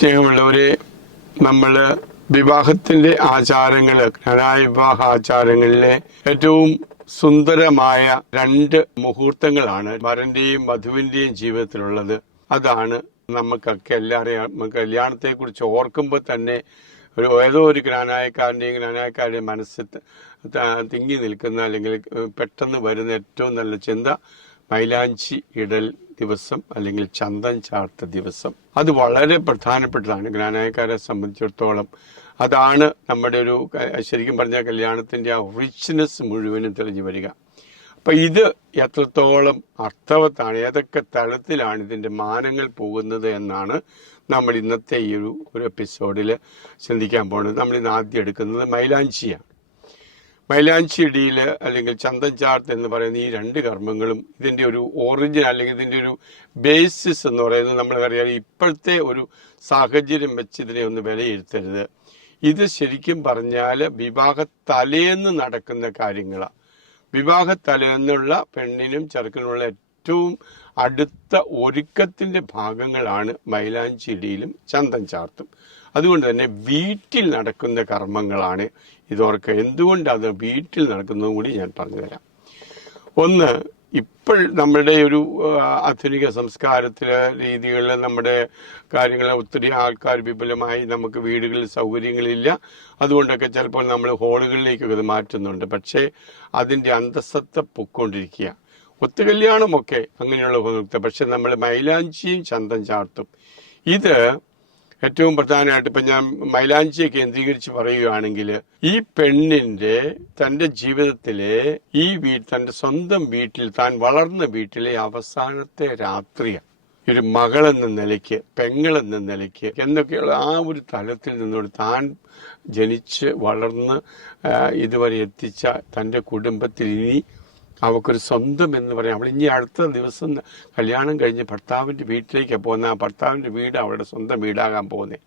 സ്നേഹമുള്ളവരെ നമ്മൾ വിവാഹത്തിന്റെ ആചാരങ്ങൾ ജ്ഞാനായ വിവാഹ ആചാരങ്ങളിലെ ഏറ്റവും സുന്ദരമായ രണ്ട് മുഹൂർത്തങ്ങളാണ് വരന്റെയും വധുവിന്റെയും ജീവിതത്തിലുള്ളത്. അതാണ് നമുക്കൊക്കെ എല്ലാവരെയും നമുക്ക് കല്യാണത്തെ കുറിച്ച് ഓർക്കുമ്പോൾ തന്നെ ഒരു ഏതോ ഒരു ജ്ഞാനായക്കാരന്റെയും ജ്ഞാനായക്കാരുടെയും മനസ്സിൽ തിങ്ങി നിൽക്കുന്ന അല്ലെങ്കിൽ പെട്ടെന്ന് വരുന്ന ഏറ്റവും നല്ല ചിന്ത മൈലാഞ്ചി ഇടൽ ദിവസം അല്ലെങ്കിൽ ചന്ദൻ ചാർത്ത ദിവസം. അത് വളരെ പ്രധാനപ്പെട്ടതാണ്. ജ്ഞാനായക്കാരെ സംബന്ധിച്ചിടത്തോളം അതാണ് നമ്മുടെ ഒരു ശരിക്കും പറഞ്ഞ കല്യാണത്തിന്റെ ആ റിച്ച്നെസ് മുഴുവനും തെളിഞ്ഞു വരിക. അപ്പൊ ഇത് എത്രത്തോളം അർത്ഥവത്താണ് ഏതൊക്കെ തലത്തിലാണ് ഇതിന്റെ മാനങ്ങൾ പോകുന്നത് എന്നാണ് നമ്മൾ ഇന്നത്തെ ഈ ഒരു ഒരു എപ്പിസോഡിൽ ചിന്തിക്കാൻ പോകുന്നത് നമ്മൾ ഇന്ന് ആദ്യം എടുക്കുന്നത് മൈലാഞ്ചിയാണ്. മൈലാഞ്ചിടിയിൽ അല്ലെങ്കിൽ ചന്തൻ ചാർത്ത് എന്ന് പറയുന്ന ഈ രണ്ട് കർമ്മങ്ങളും ഇതിന്റെ ഒരു ഒറിജിൻ അല്ലെങ്കിൽ ഇതിന്റെ ഒരു ബേസിസ് എന്ന് പറയുന്നത് നമ്മളറിയാം. ഇപ്പോഴത്തെ ഒരു സാഹചര്യം വെച്ച് ഇതിനെ ഒന്ന് വിലയിരുത്തരുത്. ഇത് ശരിക്കും പറഞ്ഞാൽ വിവാഹ തലേന്ന് നടക്കുന്ന കാര്യങ്ങളാണ് വിവാഹ തലേന്നുള്ള പെണ്ണിനും ചെറുക്കനുള്ള ഏറ്റവും അടുത്ത ഒരുക്കത്തിന്റെ ഭാഗങ്ങളാണ് മൈലാഞ്ചിടിയിലും ചന്തൻ ചാർത്തും അതുകൊണ്ട് തന്നെ വീട്ടിൽ നടക്കുന്ന കർമ്മങ്ങളാണ് ഇതോർക്ക് എന്തുകൊണ്ട് അത് വീട്ടിൽ നടക്കുന്നതും കൂടി ഞാൻ പറഞ്ഞുതരാം. ഒന്ന് ഇപ്പോൾ നമ്മുടെ ഒരു ആധുനിക സംസ്കാരത്തിലെ രീതികളിൽ നമ്മുടെ കാര്യങ്ങൾ ഒത്തിരി ആൾക്കാർ വിപുലമായി നമുക്ക് വീടുകളിൽ സൗകര്യങ്ങളില്ല. അതുകൊണ്ടൊക്കെ ചിലപ്പോൾ നമ്മൾ ഹോളുകളിലേക്കൊക്കെ ഇത് മാറ്റുന്നുണ്ട്. പക്ഷേ അതിന്റെ അന്തസ്സത്ത പൊക്കൊണ്ടിരിക്കുക. ഒത്തുകല്യാണമൊക്കെ അങ്ങനെയുള്ള പക്ഷെ നമ്മൾ മൈലാഞ്ചിയും ചന്തം ചാർത്തും. ഇത് ഏറ്റവും പ്രധാനമായിട്ട് ഇപ്പൊ ഞാൻ മൈലാഞ്ചിയെ കേന്ദ്രീകരിച്ച് പറയുകയാണെങ്കിൽ ഈ പെണ്ണിന്റെ തന്റെ ജീവിതത്തിലെ ഈ വീ തന്റെ സ്വന്തം വീട്ടിൽ താൻ വളർന്ന വീട്ടിലെ അവസാനത്തെ രാത്രിയാണ്. ഒരു മകളെന്ന നിലയ്ക്ക് പെങ്ങളെന്ന നിലയ്ക്ക് എന്നൊക്കെയുള്ള ആ ഒരു തലത്തിൽ നിന്നുകൊണ്ട് താൻ ജനിച്ച് വളർന്ന് ഇതുവരെ എത്തിച്ച തന്റെ കുടുംബത്തിൽ ഇനി അവൾക്കൊരു സ്വന്തം എന്ന് പറയാം. അവൾ ഇനി അടുത്ത ദിവസം കല്യാണം കഴിഞ്ഞ് ഭർത്താവിന്റെ വീട്ടിലേക്കാണ് പോകുന്നത് ആ ഭർത്താവിന്റെ വീട് അവളുടെ സ്വന്തം വീടാകാൻ പോകുന്നത്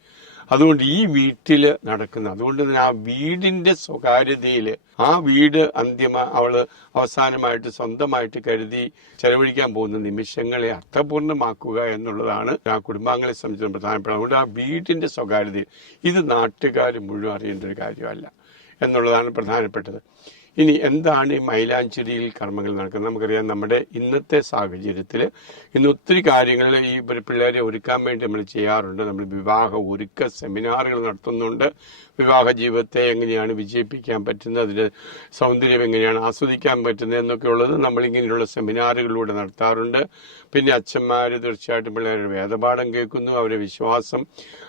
അതുകൊണ്ട് ഈ വീട്ടിൽ നടക്കുന്ന. അതുകൊണ്ട് തന്നെ ആ വീടിന്റെ സ്വകാര്യതയിൽ ആ വീട് അന്തിമ അവൾ അവസാനമായിട്ട് സ്വന്തമായിട്ട് കരുതി ചെലവഴിക്കാൻ പോകുന്ന നിമിഷങ്ങളെ അർത്ഥപൂർണമാക്കുക എന്നുള്ളതാണ് ആ കുടുംബാംഗങ്ങളെ സംബന്ധിച്ച് പ്രധാനപ്പെട്ട അതുകൊണ്ട് ആ വീടിന്റെ സ്വകാര്യതയിൽ ഇത് നാട്ടുകാർ മുഴുവൻ അറിയേണ്ട ഒരു കാര്യമല്ല എന്നുള്ളതാണ് പ്രധാനപ്പെട്ടത്. ഇനി എന്താണ് മൈലാഞ്ചിരിയിൽ കർമ്മങ്ങൾ നടക്കുന്നത്? നമുക്കറിയാം നമ്മുടെ ഇന്നത്തെ സാഹചര്യത്തിൽ ഇന്ന് ഒത്തിരി കാര്യങ്ങൾ ഈ പിള്ളേരെ ഒരുക്കാൻ വേണ്ടി നമ്മൾ ചെയ്യാറുണ്ട്. നമ്മൾ വിവാഹ ഒരുക്ക സെമിനാറുകൾ നടത്തുന്നുണ്ട്. വിവാഹ ജീവിതത്തെ എങ്ങനെയാണ് വിജയിപ്പിക്കാൻ പറ്റുന്നത് അതിന്റെ സൗന്ദര്യം എങ്ങനെയാണ് ആസ്വദിക്കാൻ പറ്റുന്നത് എന്നൊക്കെയുള്ളത് നമ്മൾ ഇങ്ങനെയുള്ള സെമിനാറുകളിലൂടെ നടത്താറുണ്ട്. പിന്നെ അച്ഛന്മാർ തീർച്ചയായിട്ടും പിള്ളേരുടെ വേദപാഠം കേൾക്കുന്നു അവരെ വിശ്വാസം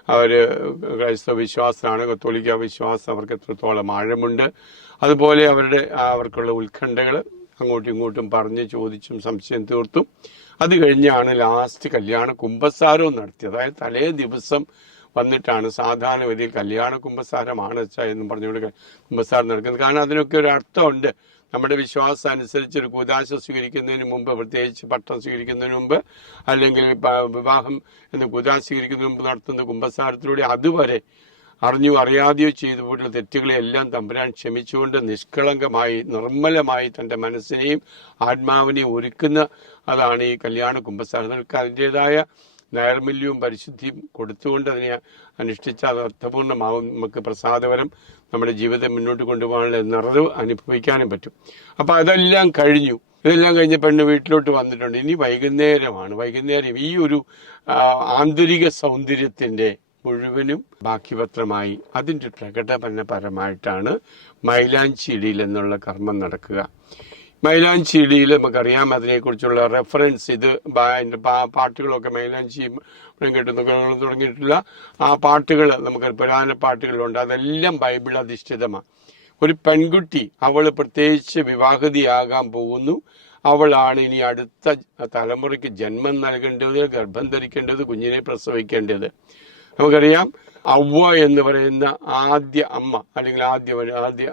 അവർ ക്രൈസ്തവ വിശ്വാസമാണ് കത്തോലിക്ക വിശ്വാസം അവർക്ക് എത്രത്തോളം ആഴമുണ്ട്. അതുപോലെ അവരുടെ അവർക്കുള്ള ഉത്കണ്ഠകൾ അങ്ങോട്ടും ഇങ്ങോട്ടും പറഞ്ഞ് ചോദിച്ചും സംശയം തീർത്തും. അത് കഴിഞ്ഞാണ് ലാസ്റ്റ് കല്യാണ കുംഭസാരവും നടത്തിയത്. അതായത് തലേ ദിവസം വന്നിട്ടാണ്. സാധാരണ ഗതിയിൽ കല്യാണ കുംഭസാരമാണ് എന്ന് എന്നും പറഞ്ഞുകൊണ്ട് കുംഭസാരം നടക്കുന്നത്. കാരണം അതിനൊക്കെ ഒരു അർത്ഥമുണ്ട്. നമ്മുടെ വിശ്വാസം അനുസരിച്ച് ഒരു കൂതാശ സ്വീകരിക്കുന്നതിന് മുമ്പ് പ്രത്യേകിച്ച് പട്ടം സ്വീകരിക്കുന്നതിന് മുമ്പ് അല്ലെങ്കിൽ വിവാഹം എന്ന് കൂതാശ സ്വീകരിക്കുന്നതിന് മുമ്പ് നടത്തുന്ന കുംഭസാരത്തിലൂടെ അതുവരെ അറിഞ്ഞു അറിയാതെയോ ചെയ്തു പോയിട്ടുള്ള തെറ്റുകളെ എല്ലാം തമ്പുരാൻ ക്ഷമിച്ചുകൊണ്ട് നിഷ്കളങ്കമായി നിർമ്മലമായി തന്റെ മനസ്സിനെയും ആത്മാവിനെയും ഒരുക്കുന്ന അതാണ് ഈ കല്യാണ കുംഭസാരം അതിന്റെതായ നൈർമല്യവും പരിശുദ്ധിയും കൊടുത്തുകൊണ്ട് അതിനെ അനുഷ്ഠിച്ചാൽ അത് അർത്ഥപൂർണമാവും നമുക്ക് പ്രസാദപരം നമ്മുടെ ജീവിതം മുന്നോട്ട് കൊണ്ടുപോകാനുള്ള നിറവ് അനുഭവിക്കാനും പറ്റും. അപ്പൊ അതെല്ലാം കഴിഞ്ഞു. ഇതെല്ലാം കഴിഞ്ഞ പെണ്ണ് വീട്ടിലോട്ട് വന്നിട്ടുണ്ട്. ഇനി വൈകുന്നേരമാണ്. വൈകുന്നേരം ഈ ഒരു ആന്തരിക സൗന്ദര്യത്തിന്റെ മുഴുവനും ബാക്കിപത്രമായി അതിന്റെ പ്രകടനപരമായിട്ടാണ് മൈലാഞ്ചിടിയിൽ എന്നുള്ള കർമ്മം നടക്കുക. മൈലാഞ്ചിടിയിൽ നമുക്കറിയാം അതിനെക്കുറിച്ചുള്ള റെഫറൻസ്. ഇത് പാട്ടുകളൊക്കെ മൈലാഞ്ചി കേട്ടുന്നൊക്കെ തുടങ്ങിയിട്ടുള്ള ആ പാട്ടുകൾ നമുക്ക് പ്രധാന പാട്ടുകളുണ്ട്. അതെല്ലാം ബൈബിൾ അധിഷ്ഠിതമാണ് ഒരു പെൺകുട്ടി അവൾ പ്രത്യേകിച്ച് വിവാഹതിയാകാൻ പോകുന്നു. അവളാണ് ഇനി അടുത്ത തലമുറയ്ക്ക് ജന്മം നൽകേണ്ടത് ഗർഭം ധരിക്കേണ്ടത് കുഞ്ഞിനെ പ്രസവിക്കേണ്ടത്. നമുക്കറിയാം അവ്വ എന്ന് പറയുന്ന ആദ്യ അമ്മ അല്ലെങ്കിൽ ആദ്യ ആദ്യ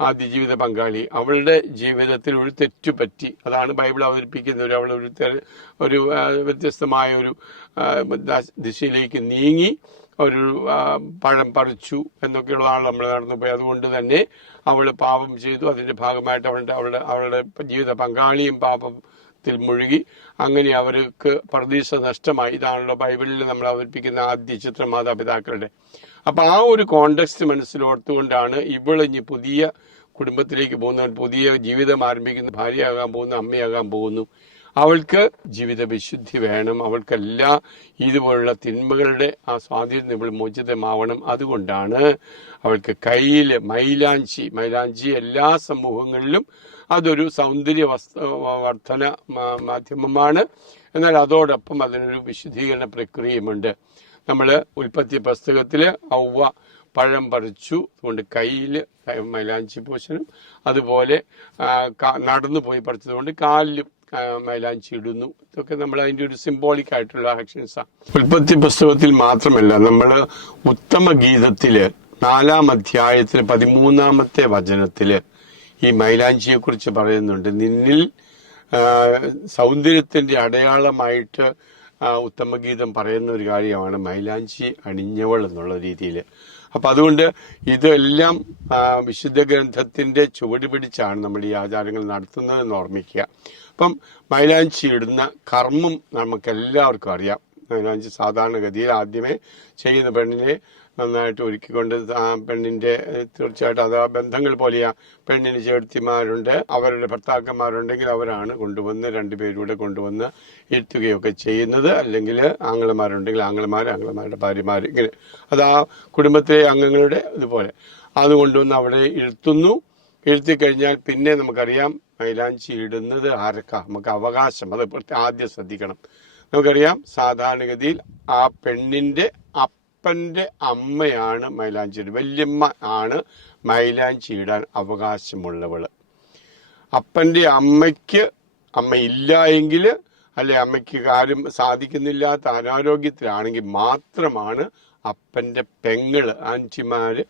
ആദ്യ ജീവിത പങ്കാളി. അവളുടെ ജീവിതത്തിൽ ഒരു തെറ്റു പറ്റി അതാണ് ബൈബിൾ അവതരിപ്പിക്കുന്ന ഒരു അവൾ ഒരു ഒരു വ്യത്യസ്തമായ ഒരു ദിശയിലേക്ക് നീങ്ങി ഒരു പഴം പറിച്ചു എന്നൊക്കെയുള്ളതാണ് നമ്മൾ നടന്നു പോയി. അതുകൊണ്ട് തന്നെ അവൾ പാപം ചെയ്തു. അതിന്റെ ഭാഗമായിട്ട് അവളുടെ അവളുടെ അവളുടെ ജീവിത പങ്കാളിയും പാപം പാപത്തിൽ മുഴുകി അങ്ങനെ അവർക്ക് പ്രതീക്ഷ നഷ്ടമായി. ഇതാണല്ലോ ബൈബിളിൽ നമ്മൾ അവതരിപ്പിക്കുന്ന ആദ്യ ചിത്രം മാതാപിതാക്കളുടെ. അപ്പൊ ആ ഒരു കോണ്ടെക്സ്റ്റ് മനസ്സിലോർത്തുകൊണ്ടാണ് ഇനി പുതിയ കുടുംബത്തിലേക്ക് പോകുന്ന. പുതിയ ജീവിതം ആരംഭിക്കുന്ന. ഭാര്യയാകാൻ പോകുന്നു അമ്മയാകാൻ പോകുന്നു. അവൾക്ക് ജീവിത വിശുദ്ധി വേണം. അവൾക്കെല്ലാ ഇതുപോലുള്ള തിന്മകളുടെ ആ സ്വാധീനം ഇവൾ മോചിതമാവണം. അതുകൊണ്ടാണ് അവൾക്ക് കയ്യിൽ മൈലാഞ്ചി മൈലാഞ്ചി എല്ലാ സമൂഹങ്ങളിലും അതൊരു സൗന്ദര്യ വസ്തു വർധന മാധ്യമമാണ്. എന്നാൽ അതോടൊപ്പം അതിനൊരു വിശദീകരണ പ്രക്രിയയുമുണ്ട്. നമ്മൾ ഉൽപ്പത്തി പുസ്തകത്തിൽ ഔവ പഴം പറിച്ചു അതുകൊണ്ട് കയ്യിൽ മൈലാഞ്ചി പൂശനും അതുപോലെ നടന്നു പോയി പറിച്ചതുകൊണ്ട് കാലിലും മൈലാഞ്ചി ഇടുന്നു. ഇതൊക്കെ നമ്മൾ അതിന്റെ ഒരു സിംബോളിക് ആയിട്ടുള്ള ആക്ഷൻസാണ് ഉൽപ്പത്തി പുസ്തകത്തിൽ മാത്രമല്ല നമ്മൾ ഉത്തമ ഗീതത്തിൽ നാലാം അധ്യായത്തിൽ പതിമൂന്നാമത്തെ വചനത്തിൽ ഈ മൈലാഞ്ചിയെ കുറിച്ച് പറയുന്നുണ്ട്. നിന്നിൽ സൗന്ദര്യത്തിന്റെ അടയാളമായിട്ട് ഉത്തമഗീതം പറയുന്ന ഒരു കാര്യമാണ് മൈലാഞ്ചി അണിഞ്ഞവൾ എന്നുള്ള രീതിയിൽ അപ്പൊ അതുകൊണ്ട് ഇതെല്ലാം വിശുദ്ധ ഗ്രന്ഥത്തിന്റെ ചുവട് പിടിച്ചാണ് നമ്മൾ ഈ ആചാരങ്ങൾ നടത്തുന്നതെന്ന് ഓർമ്മിക്കുക. അപ്പം മൈലാഞ്ചി ഇടുന്ന കർമ്മം നമുക്കെല്ലാവർക്കും അറിയാം. മൈലാഞ്ചി സാധാരണഗതിയിൽ ആദ്യമേ ചെയ്യുന്ന പെണ്ണിനെ നന്നായിട്ട് ഒരുക്കിക്കൊണ്ട് ആ പെണ്ണിന്റെ ഏഹ്, തീർച്ചയായിട്ടും അത് ആ ബന്ധങ്ങൾ പോലെയാ പെണ്ണിന് ചേർത്തിമാരുണ്ട് അവരുടെ ഭർത്താക്കന്മാരുണ്ടെങ്കിൽ അവരാണ് കൊണ്ടുവന്ന് രണ്ടുപേരൂടെ കൊണ്ടുവന്ന് ഇരുത്തുകയൊക്കെ ചെയ്യുന്നത്. അല്ലെങ്കിൽ ആങ്ങളമാരുണ്ടെങ്കിൽ ആങ്ങളമാർ ആങ്ങളമാരുടെ ഭാര്യമാർ ഇങ്ങനെ. അത് ആ കുടുംബത്തിലെ അംഗങ്ങളുടെ ഇതുപോലെ. അത് കൊണ്ടുവന്ന് അവിടെ ഇരുത്തുന്നു. ഇരുത്തി കഴിഞ്ഞാൽ പിന്നെ നമുക്കറിയാം മൈലാഞ്ചി ഇടുന്നത് ആരക്കാ? നമുക്ക് അവകാശം അത് ആദ്യം ശ്രദ്ധിക്കണം. നമുക്കറിയാം സാധാരണഗതിയിൽ ആ പെണ്ണിന്റെ അപ്പന്റെ അമ്മയാണ് മൈലാഞ്ചി വല്യമ്മ ആണ് മൈലാഞ്ചി ഇടാൻ അവകാശമുള്ളവൾ അപ്പന്റെ അമ്മയ്ക്ക് അമ്മ ഇല്ല എങ്കിൽ അല്ലെ അമ്മയ്ക്ക് കാര്യം സാധിക്കുന്നില്ലാത്ത അനാരോഗ്യത്തിലാണെങ്കിൽ മാത്രമാണ് അപ്പന്റെ പെങ്ങൾ ആന്റിമാര്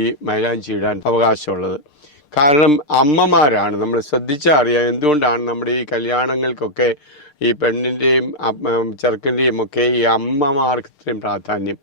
ഈ മൈലാഞ്ചി ഇടാൻ അവകാശമുള്ളത്. കാരണം അമ്മമാരാണ്. നമ്മൾ ശ്രദ്ധിച്ചാൽ അറിയാം എന്തുകൊണ്ടാണ് നമ്മുടെ ഈ കല്യാണങ്ങൾക്കൊക്കെ ഈ പെണ്ണിന്റെയും ചെറുക്കന്റെയും ഒക്കെ ഈ അമ്മമാർക്ക് ഇത്രയും പ്രാധാന്യം.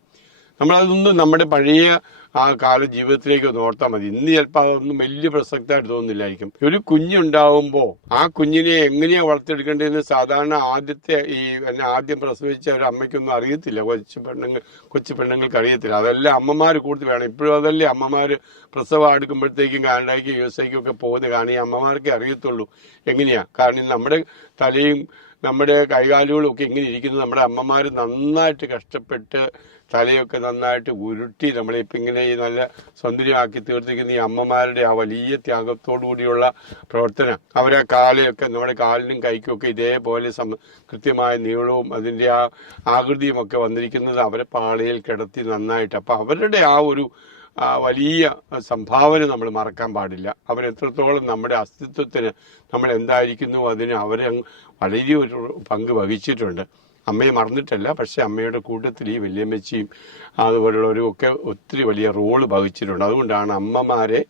നമ്മളതൊന്നും നമ്മുടെ പഴയ ആ കാല ജീവിതത്തിലേക്ക് ഒന്ന് ഓർത്താൽ മതി. ഇന്ന് ചിലപ്പോൾ അതൊന്നും വലിയ പ്രസക്തമായിട്ട് തോന്നുന്നില്ലായിരിക്കും. ഒരു കുഞ്ഞുണ്ടാവുമ്പോൾ ആ കുഞ്ഞിനെ എങ്ങനെയാണ് വളർത്തിയെടുക്കേണ്ടതെന്ന് സാധാരണ ആദ്യത്തെ ഈ എന്നെ ആദ്യം പ്രസവിച്ച ഒരു അമ്മയ്ക്കൊന്നും അറിയത്തില്ല. കൊച്ചു പെണ്ണുങ്ങൾ കൊച്ചു പെണ്ണുങ്ങൾക്ക് അറിയത്തില്ല. അതെല്ലാം അമ്മമാർ കൂടുതൽ വേണം ഇപ്പോഴും അതല്ലേ അമ്മമാർ പ്രസവം എടുക്കുമ്പോഴത്തേക്കും കാനഡയ്ക്ക് യു എസ് ഐക്കും ഒക്കെ പോകുന്നത് കാരണം ഈ അമ്മമാർക്കേ അറിയത്തുള്ളൂ എങ്ങനെയാണ് കാരണം നമ്മുടെ തലയും നമ്മുടെ കൈകാലുകളും ഒക്കെ ഇങ്ങനെ ഇരിക്കുന്നത് നമ്മുടെ അമ്മമാർ നന്നായിട്ട് കഷ്ടപ്പെട്ട് തലയൊക്കെ നന്നായിട്ട് ഉരുട്ടി നമ്മളിപ്പോൾ ഇങ്ങനെ ഈ നല്ല സൗന്ദര്യമാക്കി തീർത്തിരിക്കുന്ന ഈ അമ്മമാരുടെ ആ വലിയ കൂടിയുള്ള പ്രവർത്തനം. അവരെ കാലയൊക്കെ നമ്മുടെ കാലിനും കൈക്കും ഒക്കെ ഇതേപോലെ സം കൃത്യമായ നീളവും അതിന്റെ ആ ആകൃതിയും ഒക്കെ വന്നിരിക്കുന്നത് അവരെ പാളയിൽ കിടത്തി നന്നായിട്ട്. അപ്പം അവരുടെ ആ ഒരു വലിയ സംഭാവന നമ്മൾ മറക്കാൻ പാടില്ല. അവരെത്രത്തോളം നമ്മുടെ അസ്തിത്വത്തിന് നമ്മൾ എന്തായിരിക്കുന്നു അതിന് അങ്ങ് വളരെ ഒരു പങ്ക് വഹിച്ചിട്ടുണ്ട്. അമ്മയെ മറന്നിട്ടല്ല പക്ഷേ അമ്മയുടെ കൂട്ടത്തിൽ ഈ വല്യമ്മച്ചിയും അതുപോലുള്ളവരും ഒക്കെ ഒത്തിരി വലിയ റോൾ വഹിച്ചിട്ടുണ്ട്. അതുകൊണ്ടാണ് അമ്മമാരെ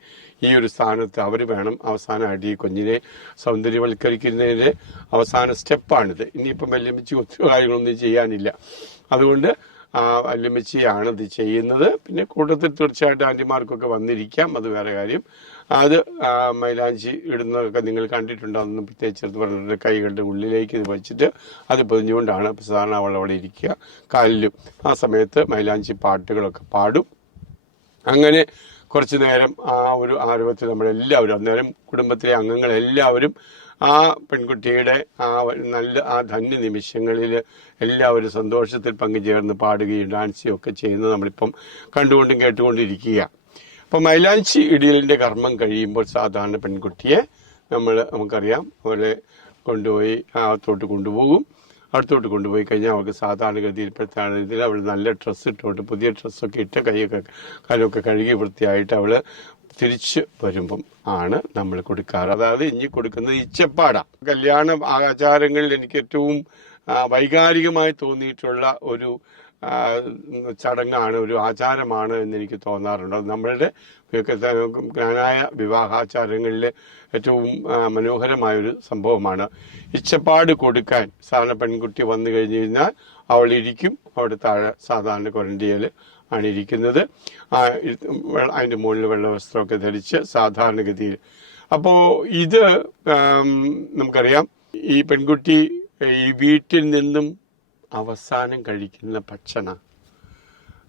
ഈ ഒരു സ്ഥാനത്ത് അവർ വേണം അവസാനമായിട്ട് ഈ കുഞ്ഞിനെ സൗന്ദര്യവൽക്കരിക്കുന്നതിന്റെ അവസാന സ്റ്റെപ്പാണിത്. ഇനിയിപ്പം വല്യമ്മച്ചി ഒത്തിരി കാര്യങ്ങളൊന്നും ചെയ്യാനില്ല. അതുകൊണ്ട് വല്യമ്മച്ചിയാണ് ഇത് ചെയ്യുന്നത്. പിന്നെ കൂട്ടത്തിൽ തീർച്ചയായിട്ടും ആന്റിമാർക്കൊക്കെ വന്നിരിക്കാം. അത് വേറെ കാര്യം. അത് മൈലാഞ്ചി ഇടുന്നതൊക്കെ നിങ്ങൾ കണ്ടിട്ടുണ്ടാകുന്ന പ്രത്യേകിച്ച് എടുത്ത് പറഞ്ഞിട്ട് കൈകളുടെ ഉള്ളിലേക്ക് ഇത് വെച്ചിട്ട് അത് പൊതിഞ്ഞുകൊണ്ടാണ് സാധാരണ അവൾ അവിടെ ഇരിക്കുക. കാലിലും ആ സമയത്ത് മൈലാഞ്ചി പാട്ടുകളൊക്കെ പാടും. അങ്ങനെ കുറച്ച് നേരം ആ ഒരു ആരവത്തിൽ നമ്മളെല്ലാവരും അന്നേരം കുടുംബത്തിലെ അംഗങ്ങളെല്ലാവരും ആ പെൺകുട്ടിയുടെ ആ നല്ല ആ ധന്യ നിമിഷങ്ങളിൽ എല്ലാവരും സന്തോഷത്തിൽ പങ്കുചേർന്ന് പാടുകയും ഡാൻസുകയും ഒക്കെ ചെയ്യുന്നത് നമ്മളിപ്പം കണ്ടുകൊണ്ടും കേട്ടുകൊണ്ടിരിക്കുക. അപ്പം മൈലാഞ്ചി ഇടിയലിന്റെ കർമ്മം കഴിയുമ്പോൾ സാധാരണ പെൺകുട്ടിയെ നമ്മൾ നമുക്കറിയാം അവരെ കൊണ്ടുപോയി അകത്തോട്ട് കൊണ്ടുപോകും. അടുത്തോട്ട് കൊണ്ടുപോയി കഴിഞ്ഞാൽ അവർക്ക് സാധാരണഗതിയിൽ പെടുത്താണെങ്കിൽ അവൾ നല്ല ഡ്രസ്സ് ഇട്ടുകൊണ്ട് പുതിയ ഡ്രസ്സൊക്കെ ഇട്ട് കൈയൊക്കെ കാലൊക്കെ കഴുകി വൃത്തിയായിട്ട് അവൾ തിരിച്ച് വരുമ്പം ആണ് നമ്മൾ കൊടുക്കാറ്. അതായത് ഇനി കൊടുക്കുന്നത് ഇച്ചപ്പാടാണ് കല്യാണ ആചാരങ്ങളിൽ എനിക്ക് ഏറ്റവും വൈകാരികമായി തോന്നിയിട്ടുള്ള ഒരു ചടങ്ങാണ് ഒരു ആചാരമാണ് എന്ന് എനിക്ക് തോന്നാറുണ്ട് നമ്മളുടെ ജ്ഞാനായ വിവാഹാചാരങ്ങളിൽ ഏറ്റവും മനോഹരമായ മനോഹരമായൊരു സംഭവമാണ്. ഇച്ചപ്പാട് കൊടുക്കാൻ സാധാരണ പെൺകുട്ടി വന്നു കഴിഞ്ഞു കഴിഞ്ഞാൽ അവൾ ഇരിക്കും. അവിടെ താഴെ സാധാരണ കൊരണ്ടിയൽ ആണ് ഇരിക്കുന്നത്. ആ, അതിന്റെ മുകളിൽ വെള്ള വസ്ത്രമൊക്കെ ധരിച്ച് സാധാരണഗതിയിൽ. അപ്പോൾ ഇത് നമുക്കറിയാം. ഈ പെൺകുട്ടി ഈ വീട്ടിൽ നിന്നും അവസാനം കഴിക്കുന്ന ഭക്ഷണം.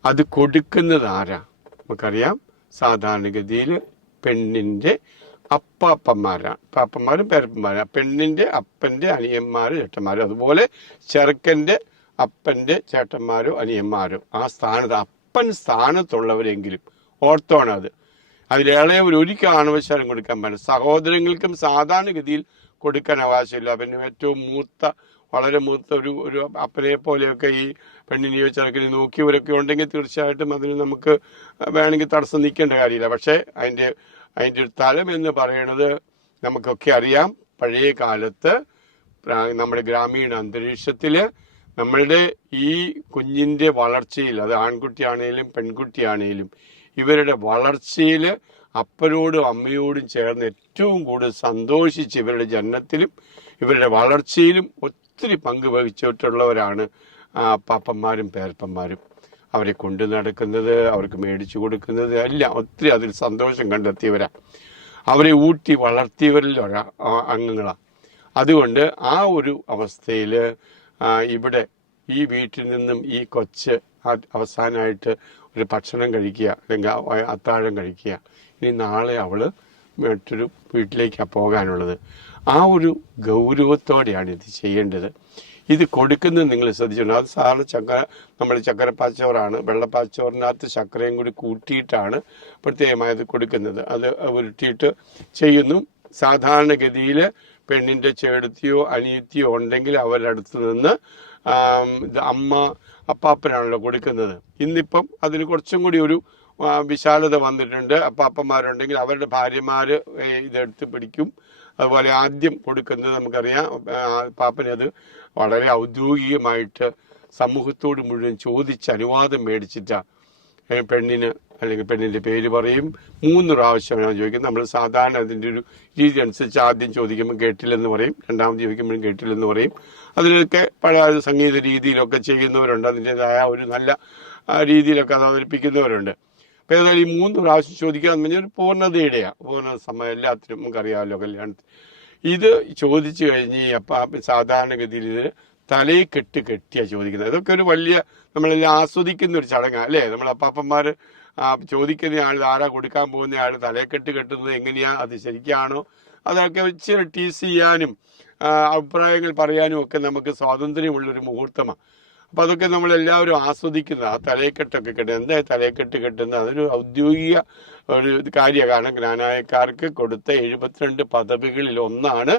അത് കൊടുക്കുന്നത് ആരാ? നമുക്കറിയാം. സാധാരണഗതിയിൽ പെണ്ണിന്റെ അപ്പാപ്പന്മാരാണ് പാപ്പന്മാരും പേരപ്പന്മാരാണ് പെണ്ണിന്റെ അപ്പന്റെ അനിയന്മാരും ചേട്ടന്മാരും. അതുപോലെ ചെറുക്കന്റെ അപ്പന്റെ ചേട്ടന്മാരോ അനിയന്മാരോ. ആ സ്ഥാനത്ത് അപ്പൻ സ്ഥാനത്തുള്ളവരെങ്കിലും. ഓർത്തോണം അത്. അതിലേളയവർ ഒരു കാരണവശാലും കൊടുക്കാൻ പറ്റില്ല സഹോദരങ്ങൾക്കും സാധാരണഗതിയിൽ കൊടുക്കാൻ അവകാശമില്ല. പിന്നെ ഏറ്റവും മൂത്ത വളരെ മൂത്ത ഒരു ഒരു അപ്പനെ പോലെയൊക്കെ ഈ പെണ്ണിനെയോ ചെറുക്കിനെ നോക്കിയവരൊക്കെ ഉണ്ടെങ്കിൽ തീർച്ചയായിട്ടും അതിന് നമുക്ക് വേണമെങ്കിൽ തടസ്സം നിൽക്കേണ്ട കാര്യമില്ല. പക്ഷേ അതിന്റെ അതിന്റെ ഒരു തലം എന്ന് പറയുന്നത് നമുക്കൊക്കെ അറിയാം. പഴയ കാലത്ത് നമ്മുടെ ഗ്രാമീണ അന്തരീക്ഷത്തിൽ നമ്മളുടെ ഈ കുഞ്ഞിന്റെ വളർച്ചയിൽ അത് ആൺകുട്ടിയാണേലും പെൺകുട്ടിയാണേലും ഇവരുടെ വളർച്ചയിൽ അപ്പനോടും അമ്മയോടും ചേർന്ന് ഏറ്റവും കൂടുതൽ സന്തോഷിച്ച് ഇവരുടെ ജനനത്തിലും ഇവരുടെ വളർച്ചയിലും ഒത്തിരി പങ്ക് വഹിച്ചിട്ടുള്ളവരാണ് പാപ്പന്മാരും പേരപ്പന്മാരും അവരെ കൊണ്ടു നടക്കുന്നത് അവർക്ക് മേടിച്ചു കൊടുക്കുന്നത് എല്ലാം ഒത്തിരി അതിൽ സന്തോഷം കണ്ടെത്തിയവരാ. അവരെ ഊട്ടി വളർത്തിയവരിൽ ഒരാ അംഗങ്ങളാണ് അതുകൊണ്ട് ആ ഒരു അവസ്ഥയിൽ ഇവിടെ ഈ വീട്ടിൽ നിന്നും ഈ കൊച്ച് അവസാനമായിട്ട് ഒരു ഭക്ഷണം കഴിക്കുക അല്ലെങ്കിൽ അത്താഴം കഴിക്കുക. ഇനി നാളെ അവൾ മറ്റൊരു വീട്ടിലേക്കാണ് പോകാനുള്ളത്. ആ ഒരു ഗൗരവത്തോടെയാണ് ഇത് ചെയ്യേണ്ടത്. ഇത് കൊടുക്കുന്നത് നിങ്ങൾ ശ്രദ്ധിച്ചിട്ടുണ്ട് അത് സാറിന് ചക്കര നമ്മൾ ചക്കരപ്പാച്ചോറാണ്. വെള്ളപ്പാച്ചോറിനകത്ത് ശർക്കരയും കൂടി കൂട്ടിയിട്ടാണ് പ്രത്യേകമായി അത് കൊടുക്കുന്നത്. അത് ഉരുട്ടിയിട്ട് ചെയ്യുന്നു. സാധാരണഗതിയിൽ പെണ്ണിന്റെ ചേടത്തിയോ അനിയത്തിയോ ഉണ്ടെങ്കിൽ അവരുടെ അടുത്ത് നിന്ന് ഇത് അമ്മ അപ്പാപ്പനാണല്ലോ കൊടുക്കുന്നത്. ഇന്നിപ്പം അതിന് കുറച്ചും കൂടി ഒരു വിശാലത വന്നിട്ടുണ്ട്. അപ്പം അപ്പന്മാരുണ്ടെങ്കിൽ അവരുടെ ഭാര്യമാർ ഇതെടുത്ത് പിടിക്കും. അതുപോലെ ആദ്യം കൊടുക്കുന്നത് നമുക്കറിയാം പാപ്പനത് വളരെ ഔദ്യോഗികമായിട്ട് സമൂഹത്തോട് മുഴുവൻ ചോദിച്ച് അനുവാദം മേടിച്ചിട്ടാണ് പെണ്ണിന് അല്ലെങ്കിൽ പെണ്ണിന്റെ പേര് പറയും. മൂന്ന് പ്രാവശ്യം ഞാൻ ചോദിക്കും. നമ്മൾ സാധാരണ അതിന്റെ ഒരു രീതി അനുസരിച്ച് ആദ്യം ചോദിക്കുമ്പോൾ കേട്ടില്ലെന്ന് പറയും. രണ്ടാമത് ചോദിക്കുമ്പോഴും കേട്ടില്ലെന്ന് പറയും. അതിലൊക്കെ പല സംഗീത രീതിയിലൊക്കെ ചെയ്യുന്നവരുണ്ട്. അതിന്റെതായ ഒരു നല്ല രീതിയിലൊക്കെ അത് അവതരിപ്പിക്കുന്നവരുണ്ട്. അപ്പൊ ഈ മൂന്ന് പ്രാവശ്യം ചോദിക്കുക എന്ന് പറഞ്ഞാൽ ഒരു പൂർണതയുടെയാ. പൂർണ സമയം എല്ലാത്തിനും നമുക്കറിയാമല്ലോ കല്യാണത്തിന് ഇത് ചോദിച്ചു കഴിഞ്ഞ് അപ്പം സാധാരണഗതിയിൽ ഇത് തലയിൽ കെട്ട് കെട്ടിയാണ് ചോദിക്കുന്നത്. ഇതൊക്കെ ഒരു വലിയ നമ്മളെല്ലാം ആസ്വദിക്കുന്ന ഒരു ചടങ്ങാണ് അല്ലേ? നമ്മൾ അപ്പാപ്പന്മാർ ചോദിക്കുന്ന ആൾ ആരാ കൊടുക്കാൻ പോകുന്ന ആൾ തലയിൽ കെട്ട് കെട്ടുന്നത് എങ്ങനെയാണ് അത് ശരിക്കാണോ? അതൊക്കെ ഇച്ചിരി ടീസ് ചെയ്യാനും അഭിപ്രായങ്ങൾ പറയാനും ഒക്കെ നമുക്ക് സ്വാതന്ത്ര്യമുള്ളൊരു മുഹൂർത്തമാണ് അപ്പൊ അതൊക്കെ നമ്മൾ എല്ലാവരും ആസ്വദിക്കുന്ന ആ തലയെക്കെട്ടൊക്കെ കിട്ടുന്നത് എന്താ തലയെക്കെട്ട് കെട്ടുന്നത് അതൊരു ഔദ്യോഗിക ഒരു കാര്യമാണ്. ജ്ഞാനായക്കാർക്ക് കൊടുത്ത എഴുപത്തിരണ്ട് പദവികളിൽ ഒന്നാണ്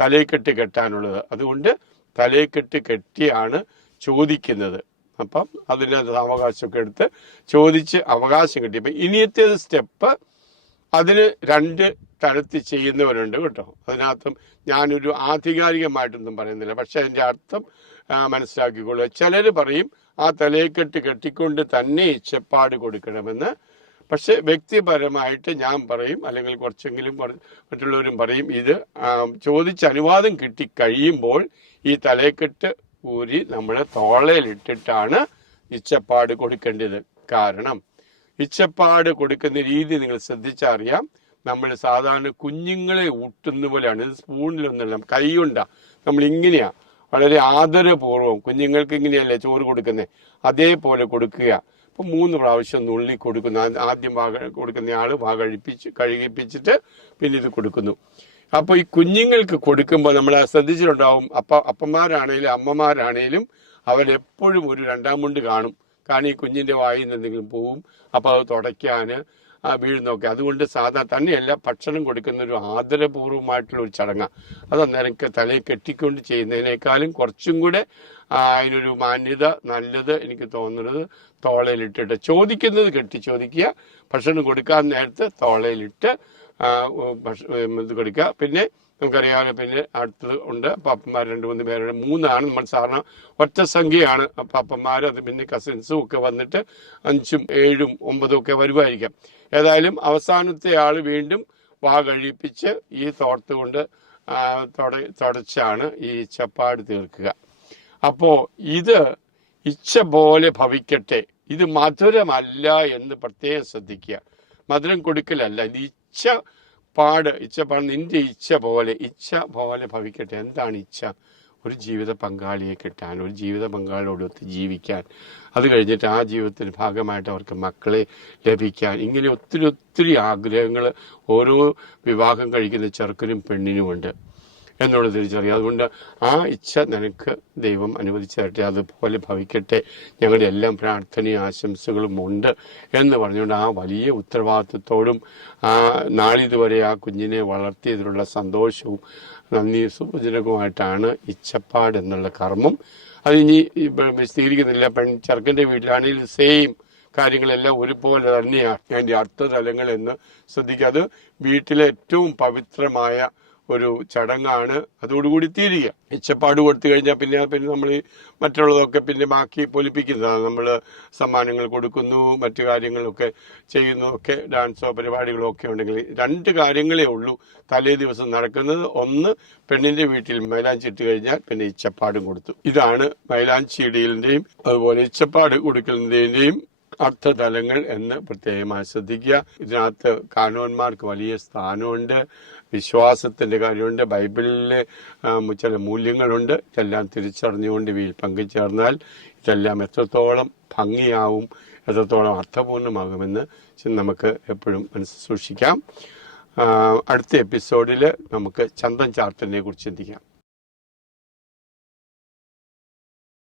തലയെക്കെട്ട് കെട്ടാനുള്ളത്. അതുകൊണ്ട് തലയെക്കെട്ട് കെട്ടിയാണ് ചോദിക്കുന്നത്. അപ്പം അതിന്റെ അവകാശമൊക്കെ എടുത്ത് ചോദിച്ച് അവകാശം കിട്ടി. അപ്പം ഇനിയത്തെ സ്റ്റെപ്പ് അതിന് രണ്ട് തരത്തിൽ ചെയ്യുന്നവരുണ്ട് കേട്ടോ. അതിനകത്തും ഞാനൊരു ആധികാരികമായിട്ടൊന്നും പറയുന്നില്ല. പക്ഷേ അതിന്റെ അർത്ഥം മനസ്സിലാക്കിക്കൊള്ളുക ചിലർ പറയും ആ തലയെക്കെട്ട് കെട്ടിക്കൊണ്ട് തന്നെ ഇച്ചപ്പാട് കൊടുക്കണമെന്ന്. പക്ഷെ വ്യക്തിപരമായിട്ട് ഞാൻ പറയും അല്ലെങ്കിൽ കുറച്ചെങ്കിലും മറ്റുള്ളവരും പറയും ഇത് ചോദിച്ച അനുവാദം കിട്ടി കഴിയുമ്പോൾ ഈ തലയെക്കെട്ട് ഊരി നമ്മൾ തോളയിലിട്ടിട്ടാണ് ഇച്ചപ്പാട് കൊടുക്കേണ്ടത്. കാരണം ഇച്ചപ്പാട് കൊടുക്കുന്ന രീതി നിങ്ങൾ ശ്രദ്ധിച്ചറിയാം. നമ്മൾ സാധാരണ കുഞ്ഞുങ്ങളെ ഊട്ടുന്ന പോലെയാണ്. ഇത് സ്പൂണിലൊന്നല്ല കൈ കൊണ്ടാ നമ്മൾ ഇങ്ങനെയാ വളരെ ആദരപൂർവം കുഞ്ഞുങ്ങൾക്ക് ഇങ്ങനെയല്ലേ ചോറ് കൊടുക്കുന്നത് അതേപോലെ കൊടുക്കുക. ഇപ്പൊ മൂന്ന് പ്രാവശ്യം നുള്ളി കൊടുക്കുന്നു. ആദ്യം ഭാഗ കൊടുക്കുന്ന ആൾ ഭാഗഴിപ്പിച്ച് കഴുകിപ്പിച്ചിട്ട് പിന്നെ ഇത് കൊടുക്കുന്നു. അപ്പോൾ ഈ കുഞ്ഞുങ്ങൾക്ക് കൊടുക്കുമ്പോൾ നമ്മൾ ശ്രദ്ധിച്ചിട്ടുണ്ടാവും. അപ്പ അപ്പന്മാരാണേലും അമ്മമാരാണേലും അവരെപ്പോഴും ഒരു രണ്ടാം മുണ്ട് കാണും. കാരണം ഈ കുഞ്ഞിന്റെ വായിൽ നിന്ന് എന്തെങ്കിലും പോവും. അപ്പൊ അത് തുടയ്ക്കാന് ആ വീഴുന്നൊക്കെ അതുകൊണ്ട് സാധാ തന്നെയല്ല ഭക്ഷണം കൊടുക്കുന്ന ഒരു ആദരപൂർവമായിട്ടുള്ള ഒരു ചടങ്ങാണ് അത് അന്നേരം തലയെ കെട്ടിക്കൊണ്ട് ചെയ്യുന്നതിനേക്കാളും കുറച്ചും കൂടെ അതിനൊരു മാന്യത നല്ലത് എനിക്ക് തോന്നുന്നത് തോളയിലിട്ടിട്ട്. ചോദിക്കുന്നത് കെട്ടി ചോദിക്കുക ഭക്ഷണം കൊടുക്കാൻ നേരത്ത് തോളയിലിട്ട് ഇത് കൊടുക്കുക. പിന്നെ നമുക്കറിയാമല്ലോ പിന്നെ അടുത്തത് ഉണ്ട്. പാപ്പന്മാർ രണ്ട് മൂന്ന് പേരുണ്ട് മൂന്നാണ് നമ്മൾ സാധാരണ ഒറ്റ സംഖ്യയാണ്. പാപ്പന്മാർ അത് പിന്നെ കസിൻസും ഒക്കെ വന്നിട്ട് അഞ്ചും ഏഴും ഒമ്പതും ഒക്കെ വരുമായിരിക്കാം. ഏതായാലും അവസാനത്തെ ആൾ വീണ്ടും വാ കഴിപ്പിച്ച് ഈ തോർത്ത് കൊണ്ട് തുടച്ചാണ് ഈ ചപ്പാട് തീർക്കുക. അപ്പോൾ ഇത് ഇച്ഛ പോലെ ഭവിക്കട്ടെ. ഇത് മധുരമല്ല എന്ന് പ്രത്യേകം ശ്രദ്ധിക്കുക. മധുരം കൊടുക്കലല്ല. ഇത് ഇച്ഛ ഇച്ഛപ്പാട് പാട് നിന്റെ ഇച്ഛ പോലെ ഇച്ഛ പോലെ ഭവിക്കട്ടെ. എന്താണ് ഇച്ഛ? ഒരു ജീവിത പങ്കാളിയെ കിട്ടാൻ ഒരു ജീവിത പങ്കാളിയോടൊത്ത് ജീവിക്കാൻ. അത് കഴിഞ്ഞിട്ട് ആ ജീവിതത്തിന് ഭാഗമായിട്ട് അവർക്ക് മക്കളെ ലഭിക്കാൻ. ഇങ്ങനെ ഒത്തിരി ഒത്തിരി ആഗ്രഹങ്ങൾ ഓരോ വിവാഹം കഴിക്കുന്ന ചെറുക്കനും പെണ്ണിനുമുണ്ട്. എന്നുള്ളത് തിരിച്ചറിയാം. അതുകൊണ്ട് ആ ഇച്ഛ നിനക്ക് ദൈവം അനുവദിച്ചാട്ടെ അതുപോലെ ഭവിക്കട്ടെ. ഞങ്ങളുടെ എല്ലാം പ്രാർത്ഥനയും ആശംസകളും ഉണ്ട് എന്ന് പറഞ്ഞുകൊണ്ട് ആ വലിയ ഉത്തരവാദിത്വത്തോടും ആ നാളിതുവരെ ആ കുഞ്ഞിനെ വളർത്തിയതിലുള്ള സന്തോഷവും നന്ദി സൂചനകമായിട്ടാണ് ഇച്ഛപ്പാട് എന്നുള്ള കർമ്മം. അത് ഇനി വിശദീകരിക്കുന്നില്ല. പെൺ ചെറുക്കന്റെ വീട്ടിലാണെങ്കിൽ സെയിം കാര്യങ്ങളെല്ലാം ഒരുപോലെ തന്നെയാണ് അതിന്റെ അർത്ഥതലങ്ങൾ എന്ന് ശ്രദ്ധിക്കുക. അത് വീട്ടിലെ ഏറ്റവും പവിത്രമായ ഒരു ചടങ്ങാണ്. അതോടുകൂടി തീരുക. ഇച്ചപ്പാട് കൊടുത്തു കഴിഞ്ഞാൽ പിന്നെ പിന്നെ നമ്മൾ മറ്റുള്ളതൊക്കെ പിന്നെ ബാക്കി പൊലിപ്പിക്കുന്നതാണ് നമ്മൾ സമ്മാനങ്ങൾ കൊടുക്കുന്നു മറ്റു കാര്യങ്ങളൊക്കെ ചെയ്യുന്നു ഒക്കെ ഡാൻസോ പരിപാടികളോ ഒക്കെ ഉണ്ടെങ്കിൽ രണ്ട് കാര്യങ്ങളേ ഉള്ളൂ തലേ ദിവസം നടക്കുന്നത്. ഒന്ന് പെണ്ണിന്റെ വീട്ടിൽ മൈലാഞ്ചി ഇട്ട് കഴിഞ്ഞാൽ പിന്നെ ഇച്ചപ്പാടും കൊടുത്തു. ഇതാണ് മൈലാഞ്ചി ഇടയിലിന്റെയും അതുപോലെ ഇച്ചപ്പാട് കൊടുക്കലിന്റെയും അർത്ഥതലങ്ങൾ എന്ന് പ്രത്യേകമായി ശ്രദ്ധിക്കുക. ഇതിനകത്ത് കാനോന്മാർക്ക് വലിയ സ്ഥാനമുണ്ട്. വിശ്വാസത്തിന്റെ കാര്യമുണ്ട്. ബൈബിളിലെ ചില മൂല്യങ്ങളുണ്ട്. ഇതെല്ലാം തിരിച്ചറിഞ്ഞുകൊണ്ട് ഇവയിൽ പങ്കുചേർന്നാൽ ഇതെല്ലാം എത്രത്തോളം ഭംഗിയാവും എത്രത്തോളം അർത്ഥപൂർണമാകുമെന്ന് നമുക്ക് എപ്പോഴും മനസ്സിൽ സൂക്ഷിക്കാം. അടുത്ത എപ്പിസോഡിൽ നമുക്ക് ചന്തം ചാർത്തലിനെ കുറിച്ച് ചിന്തിക്കാം.